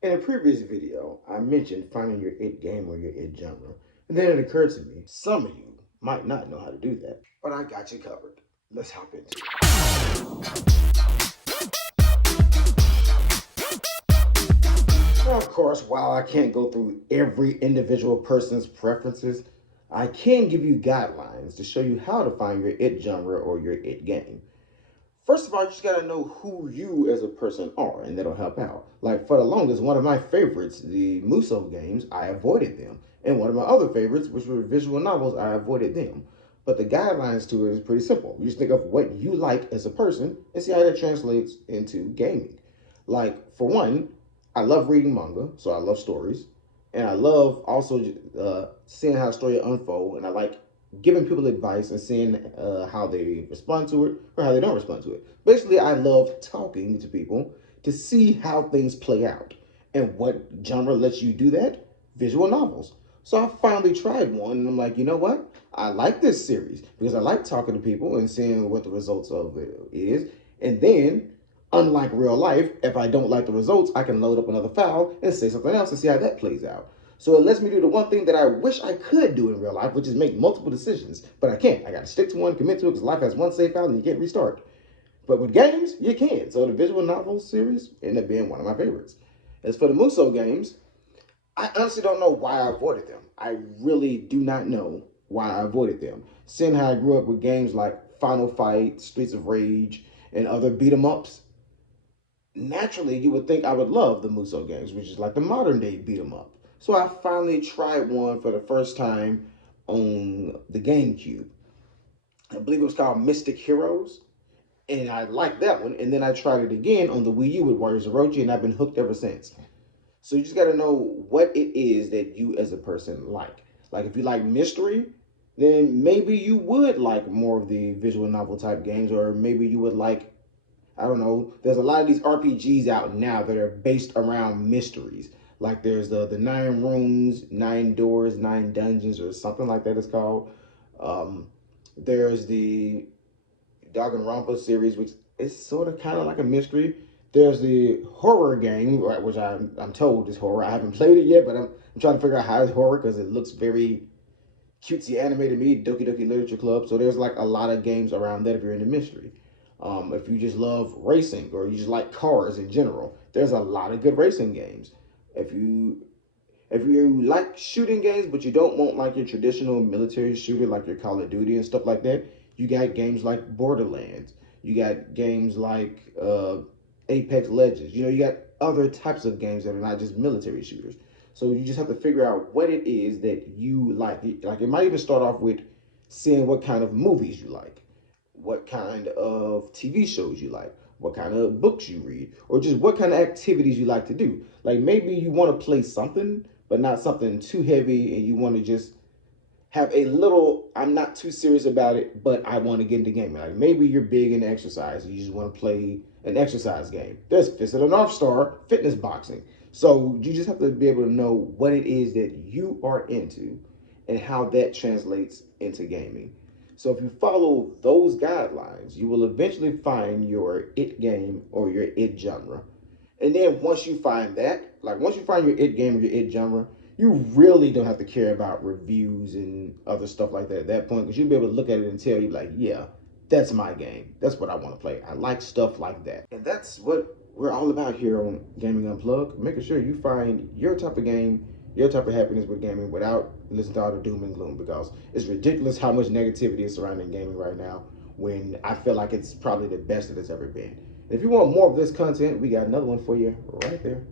In a previous video, I mentioned finding your it game or your it genre, and then it occurred to me, some of you might not know how to do that, but I got you covered. Let's hop into it. Now, of course, while I can't go through every individual person's preferences, I can give you guidelines to show you how to find your it genre or your it game. First of all, you just gotta know who you as a person are, and that'll help out. Like for the longest, one of my favorites, the Muso games, I avoided them. And one of my other favorites, which were visual novels, I avoided them. But the guidelines to it is pretty simple. You just think of what you like as a person and see how that translates into gaming. Like, for one, I love reading manga, so I love stories. And I love also seeing how a story unfold, and I like giving people advice and seeing how they respond to it or how they don't respond to it. Basically, I love talking to people to see how things play out. And what genre lets you do that? Visual novels. So I finally tried one, and I'm like, you know what? I like this series because I like talking to people and seeing what the results of it is. And then, unlike real life, if I don't like the results, I can load up another file and say something else and see how that plays out. So it lets me do the one thing that I wish I could do in real life, which is make multiple decisions. But I can't. I got to stick to one, commit to it, because life has one save file and you can't restart. But with games, you can. So the visual novel series ended up being one of my favorites. As for the Muso games, I honestly don't know why I avoided them. I really do not know why I avoided them. Seeing how I grew up with games like Final Fight, Streets of Rage, and other beat 'em ups, naturally you would think I would love the Muso games, which is like the modern day beat 'em up. So I finally tried one for the first time on the GameCube. I believe it was called Mystic Heroes, and I liked that one. And then I tried it again on the Wii U with Warriors of Orochi, and I've been hooked ever since. So you just got to know what it is that you as a person like. Like if you like mystery, then maybe you would like more of the visual novel type games, or maybe you would like, I don't know. There's a lot of these RPGs out now that are based around mysteries. Like there's the Nine Rooms, Nine Doors, Nine Dungeons, or something like that. It's called. There's the Danganronpa series, which is sort of kind of like a mystery. There's the horror game, right, which I'm told is horror. I haven't played it yet, but I'm trying to figure out how it's horror because it looks very cutesy animated to me. Doki Doki Literature Club. So there's like a lot of games around that if you're into mystery. If you just love racing or you just like cars in general, there's a lot of good racing games. If you if you like shooting games, but you don't want like your traditional military shooter like your Call of Duty and stuff like that, you got games like Borderlands. You got games like Apex Legends. You know, you got other types of games that are not just military shooters. So you just have to figure out what it is that you like. Like it might even start off with seeing what kind of movies you like, what kind of TV shows you like, what kind of books you read, or just what kind of activities you like to do. Like maybe you want to play something, but not something too heavy, and you want to just have a little, I'm not too serious about it, but I want to get into gaming. Like maybe you're big into exercise, and you just want to play an exercise game. There's Fist of the North Star, fitness boxing. So you just have to be able to know what it is that you are into and how that translates into gaming. So if you follow those guidelines, you will eventually find your it game or your it genre. And then once you find that, like once you find your it game or your it genre, you really don't have to care about reviews and other stuff like that at that point, because you'll be able to look at it and tell you like, yeah, that's my game. That's what I want to play. I like stuff like that. And that's what we're all about here on Gaming Unplugged, making sure you find your type of game, your type of happiness with gaming without listening to all the doom and gloom, because it's ridiculous how much negativity is surrounding gaming right now when I feel like it's probably the best that it's ever been. And if you want more of this content, we got another one for you right there.